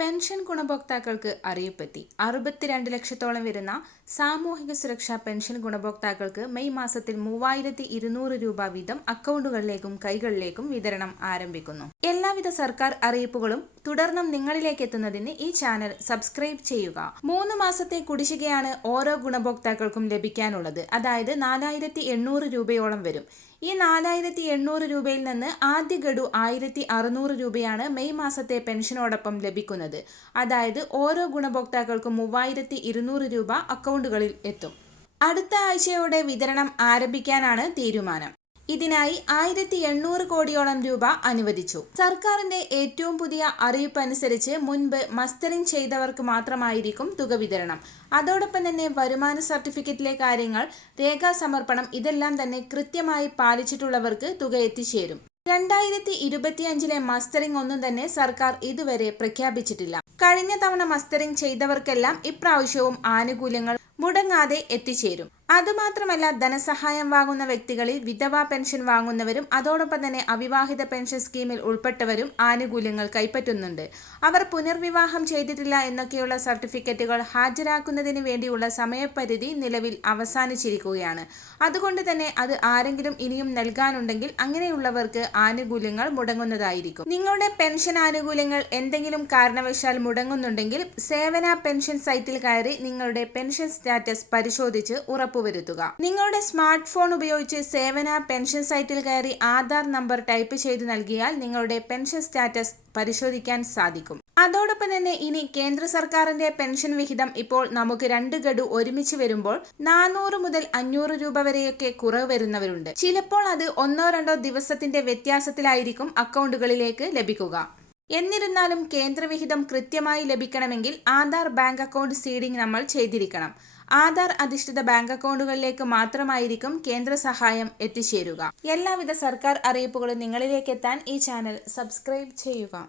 Pension ഗുണഭോക്താക്കൾക്ക് അറിയിപ്പെത്തി. 62 ലക്ഷത്തോളം വരുന്ന സാമൂഹിക സുരക്ഷാ പെൻഷൻ ഗുണഭോക്താക്കൾക്ക് മെയ് മാസത്തിൽ 3200 രൂപ വീതം അക്കൗണ്ടുകളിലേക്കും കൈകളിലേക്കും വിതരണം ആരംഭിക്കുന്നു. എല്ലാവിധ സർക്കാർ അറിയിപ്പുകളും തുടർന്നും നിങ്ങളിലേക്ക് എത്തുന്നതിന് ഈ ചാനൽ സബ്സ്ക്രൈബ് ചെയ്യുക. 3 മാസത്തെ കുടിശ്ശികയാണ് ഓരോ ഗുണഭോക്താക്കൾക്കും ലഭിക്കാനുള്ളത്. അതായത് 4800 രൂപയോളം വരും. ഈ 4800 രൂപയിൽ നിന്ന് ആദ്യ ഗഡു 1600 രൂപയാണ് മെയ് മാസത്തെ പെൻഷനോടൊപ്പം ലഭിക്കുന്നത്. അതായത് ഓരോ ഗുണഭോക്താക്കൾക്കും 3200 രൂപ അക്കൗണ്ടുകളിൽ എത്തും. അടുത്ത ആഴ്ചയോടെ വിതരണം ആരംഭിക്കാനാണ് തീരുമാനം. ഇതിനായി 1800 കോടിയോളം രൂപ അനുവദിച്ചു. സർക്കാരിന്റെ ഏറ്റവും പുതിയ അറിയിപ്പ് അനുസരിച്ച് മുൻപ് മസ്റ്ററിംഗ് ചെയ്തവർക്ക് മാത്രമായിരിക്കും തുക വിതരണം. അതോടൊപ്പം തന്നെ വരുമാന സർട്ടിഫിക്കറ്റിലെ കാര്യങ്ങൾ, രേഖാസമർപ്പണം ഇതെല്ലാം തന്നെ കൃത്യമായി പാലിച്ചിട്ടുള്ളവർക്ക് തുക എത്തിച്ചേരും. 2025 മസ്റ്ററിംഗ് ഒന്നും തന്നെ സർക്കാർ ഇതുവരെ പ്രഖ്യാപിച്ചിട്ടില്ല. കഴിഞ്ഞ തവണ മസ്റ്ററിംഗ് ചെയ്തവർക്കെല്ലാം ഇപ്രാവശ്യവും ആനുകൂല്യങ്ങൾ മുടങ്ങാതെ എത്തിച്ചേരും. അതുമാത്രമല്ല, ധനസഹായം വാങ്ങുന്ന വ്യക്തികളിൽ വിധവാ പെൻഷൻ വാങ്ങുന്നവരും അതോടൊപ്പം തന്നെ അവിവാഹിത പെൻഷൻ സ്കീമിൽ ഉൾപ്പെട്ടവരും ആനുകൂല്യങ്ങൾ കൈപ്പറ്റുന്നുണ്ട്. അവർ പുനർവിവാഹം ചെയ്തിട്ടില്ല എന്നൊക്കെയുള്ള സർട്ടിഫിക്കറ്റുകൾ ഹാജരാക്കുന്നതിന് വേണ്ടിയുള്ള സമയപരിധി നിലവിൽ അവസാനിച്ചിരിക്കുകയാണ്. അതുകൊണ്ട് തന്നെ അത് ആരെങ്കിലും ഇനിയും നൽകാനുണ്ടെങ്കിൽ അങ്ങനെയുള്ളവർക്ക് ആനുകൂല്യങ്ങൾ മുടങ്ങുന്നതായിരിക്കും. നിങ്ങളുടെ പെൻഷൻ ആനുകൂല്യങ്ങൾ എന്തെങ്കിലും കാരണവശാൽ മുടങ്ങുന്നുണ്ടെങ്കിൽ സേവന പെൻഷൻ സൈറ്റിൽ കയറി നിങ്ങളുടെ പെൻഷൻ സ്റ്റാറ്റസ് പരിശോധിച്ച് ഉറപ്പുവരുത്തുക. നിങ്ങളുടെ സ്മാർട്ട് ഫോൺ ഉപയോഗിച്ച് സേവന പെൻഷൻ സൈറ്റിൽ കയറി ആധാർ നമ്പർ ടൈപ്പ് ചെയ്ത് നൽകിയാൽ നിങ്ങളുടെ പെൻഷൻ സ്റ്റാറ്റസ് പരിശോധിക്കാൻ സാധിക്കും. അതോടൊപ്പം തന്നെ ഇനി കേന്ദ്ര സർക്കാരിന്റെ പെൻഷൻ വിഹിതം ഇപ്പോൾ നമുക്ക് 2 ഗഡു ഒരുമിച്ച് വരുമ്പോൾ 400 മുതൽ 500 രൂപ വരെയൊക്കെ കുറവ് വരുന്നവരുണ്ട്. ചിലപ്പോൾ അത് 1-2 ദിവസത്തിന്റെ വ്യത്യാസത്തിലായിരിക്കും അക്കൗണ്ടുകളിലേക്ക് ലഭിക്കുക. എന്നിരുന്നാലും കേന്ദ്രവിഹിതം കൃത്യമായി ലഭിക്കണമെങ്കിൽ ആധാർ ബാങ്ക് അക്കൗണ്ട് സീഡിംഗ് നമ്മൾ ചെയ്തിരിക്കണം. ആധാർ അധിഷ്ഠിത ബാങ്ക് അക്കൗണ്ടുകളിലേക്ക് മാത്രമായിരിക്കും കേന്ദ്ര സഹായം എത്തിച്ചേരുക. എല്ലാവിധ സർക്കാർ അറിയിപ്പുകളും നിങ്ങളിലേക്ക് എത്താൻ ഈ ചാനൽ സബ്സ്ക്രൈബ് ചെയ്യുക.